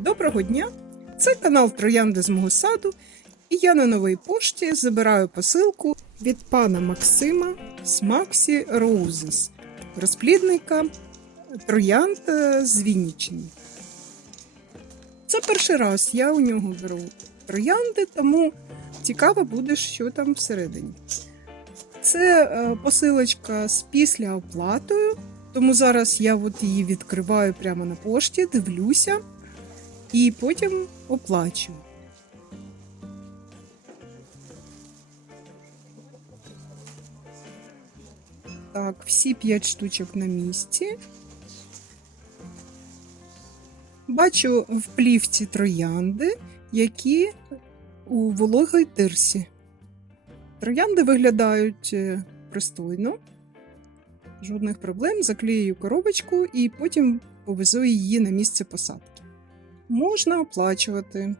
Доброго дня! Це канал Троянди з мого саду, і я на новій пошті забираю посилку від пана Максима з Максі Роузес, розплідника троянд з Вінниччини. Це перший раз я у нього беру троянди, тому цікаво буде, що там всередині. Це е, посилочка з після оплатою, тому зараз я от її відкриваю прямо на пошті, дивлюся і потім оплачую. Так, всі 5 штучок на місці. Бачу в плівці троянди, які у вологій тирсі. Троянди виглядають е, пристойно, жодних проблем. Заклею коробочку і потім повезу її на місце посадки. Можна оплачувати.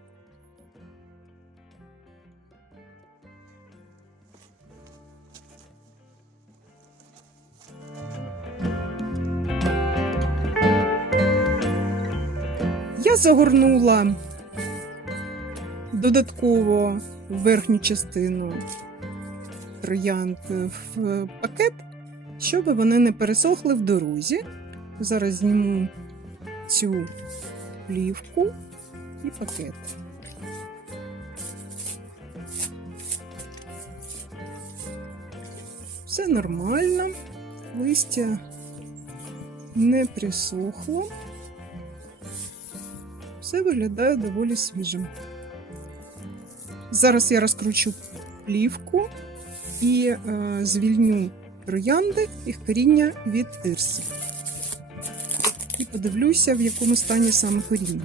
Я загорнула додатково верхню частину троянд в пакет, щоб вони не пересохли в дорозі. Зараз зніму цю плівку і пакет. Все нормально, листя не присохло. Все виглядає доволі свіжим. Зараз я розкручу плівку і е, звільню троянди їх коріння від тирси. І подивлюся, в якому стані саме коріння.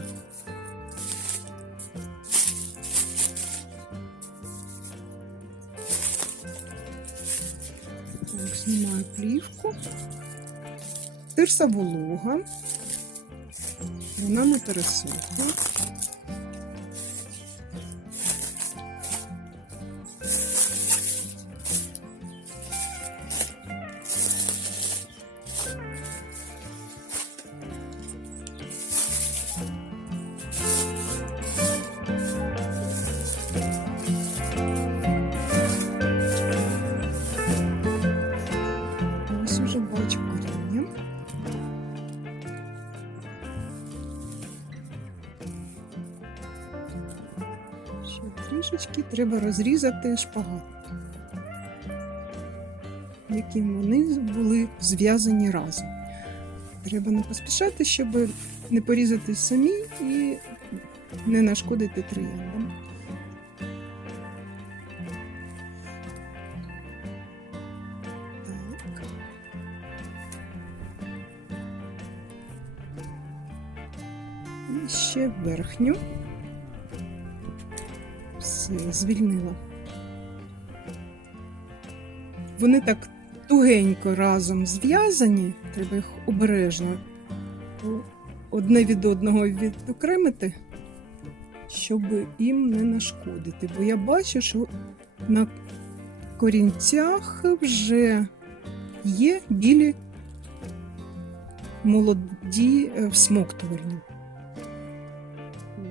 Так, знімаю плівку. Тирса волога. Вона не пересохла. Уже бачу коріння. Ще трішечки треба розрізати шпагат, яким вони були зв'язані разом. Треба не поспішати, щоб не порізати самі і не нашкодити трояндам. Верхню. Все, звільнила. Вони так тугенько разом зв'язані, треба їх обережно одне від одного відокремити, щоб їм не нашкодити. Бо я бачу, що на корінцях вже є білі молоді е, всмоктувальні.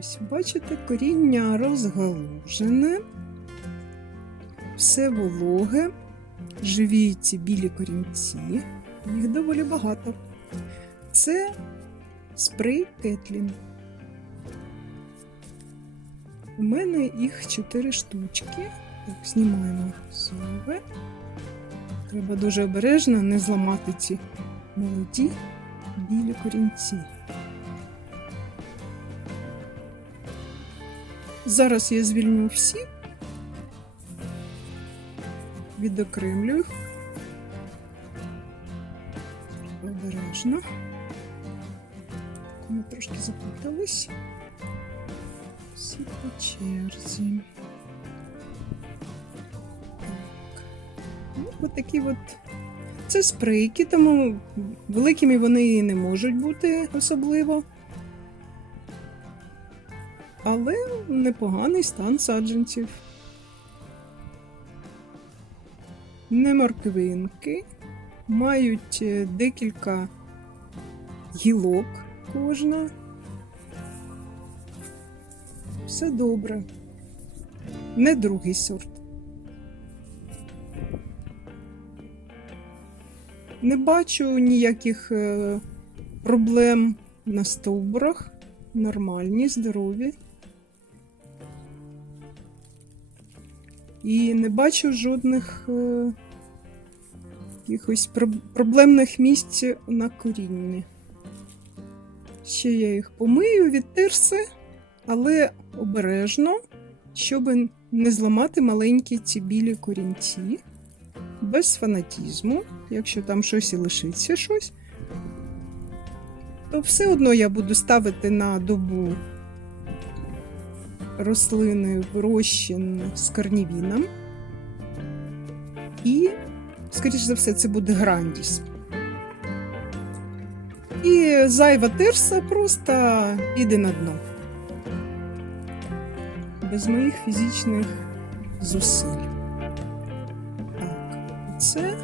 Ось, бачите, коріння розгалужене, все вологе, живі ці білі корінці, їх доволі багато. Це спрей Кетлін. У мене їх 4 штучки. Так, знімаємо зайве. Треба дуже обережно не зламати ці молоді білі корінці. Зараз я звільню всі, відокремлю. Обережно. Ми трошки заплутались. Всі по черзі. Так. Ну, от от. Це спрейки, тому великими вони не можуть бути особливо. Але непоганий стан саджанців. Не морквинки, мають е, декілька гілок кожна. Все добре. Не другий сорт. Не бачу ніяких е, проблем на стовбурах. Нормальні, здорові. І не бачу жодних е, якихось проблемних місць на корінні. Ще я їх помию, відтерси, але обережно, щоб не зламати маленькі ці білі корінці, без фанатізму, якщо там щось і лишиться щось, то все одно я буду ставити на добу рослини в з корнівіном. І, скоріш за все, це буде грандіс. І зайва терса просто піде на дно. Без моїх фізичних зусиль. Так, це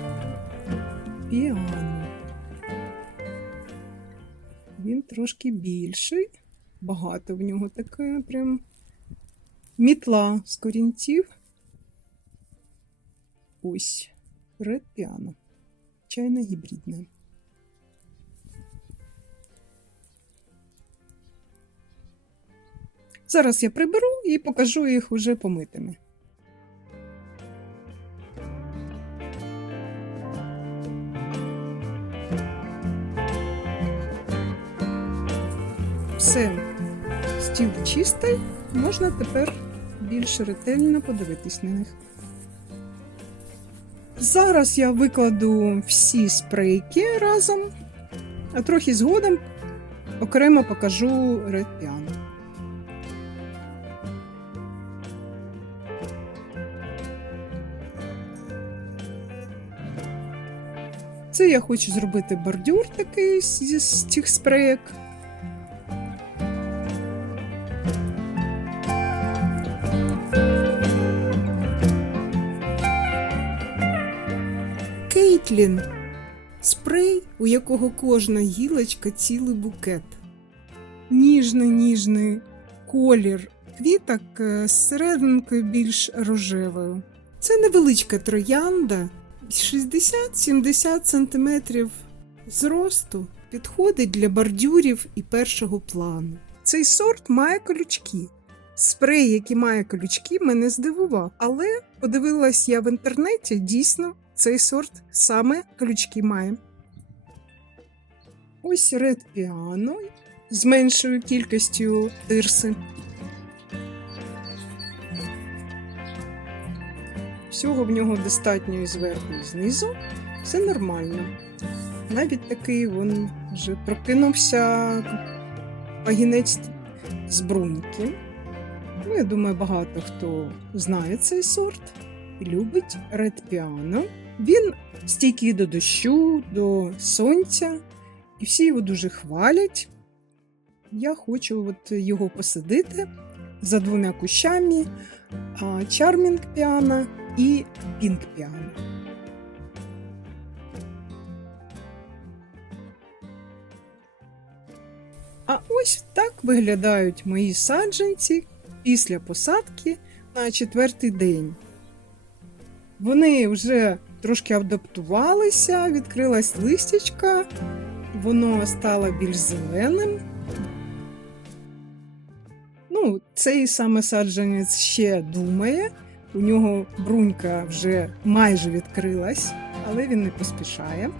піано. Він трошки більший, багато в нього таке прям мітла з корінців. Ось, Red Piano. Чайна гібридна. Зараз я приберу і покажу їх уже помитими. Все, стіл чистий, можна тепер більш ретельно подивитись на них. Зараз я викладу всі спрейки разом, а трохи згодом окремо покажу Piano. Це я хочу зробити бордюр такий з цих спрейок. Кейтлін. Спрей, у якого кожна гілочка цілий букет. Ніжний ніжний колір квіток е, з серединкою більш рожевою. Це невеличка троянда 60-70 см зросту. Підходить для бордюрів і першого плану. Цей сорт має колючки. Спрей, який має колючки, мене здивував. Але подивилась я в інтернеті, дійсно, цей сорт саме колючки має. Ось Red Piano з меншою кількістю тирси. Всього в нього достатньо і зверху, і знизу. Все нормально. Навіть такий він вже прокинувся пагінець з бруньки. Ну, я думаю, багато хто знає цей сорт любить Piano. Він стійкий до дощу, до сонця, і всі його дуже хвалять. Я хочу от його посадити за двома кущами а, Charming Piano і Pink Piano. А ось так виглядають мої саджанці після посадки на четвертий день. Вони вже трошки адаптувалися, відкрилась листячка, воно стало більш зеленим. Ну, цей саме саджанець ще думає. У нього брунька вже майже відкрилась, але він не поспішає.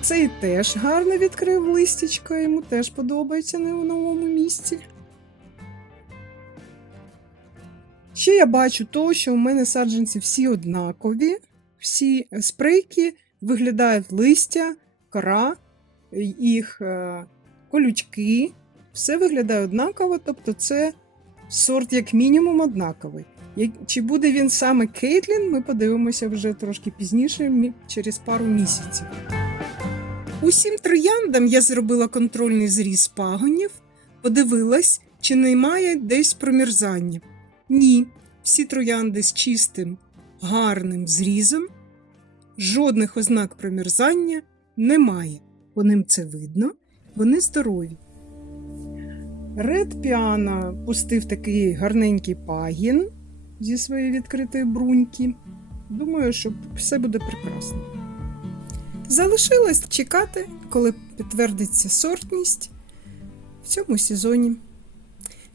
Цей теж гарно відкрив листячко, йому теж подобається на новому місці. Ще я бачу то, що у мене саджанці всі однакові, всі спрейки виглядають листя, кора, їх е, колючки. Все виглядає однаково, тобто це сорт як мінімум однаковий. Чи буде він саме Кейтлін, ми подивимося вже трошки пізніше, через пару місяців. Усім трояндам я зробила контрольний зріз пагонів, подивилась, чи немає десь промерзання. Ні, всі троянди з чистим, гарним зрізом, жодних ознак промерзання немає. По ним це видно. вони здорові. Ред Піана пустив такий гарненький пагін зі своєї відкритої бруньки. Думаю, що все буде прекрасно. Залишилось чекати, коли підтвердиться сортність в цьому сезоні.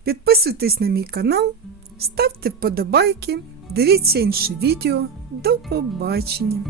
Підписуйтесь на мій канал, ставте вподобайки, дивіться інші відео. До побачення!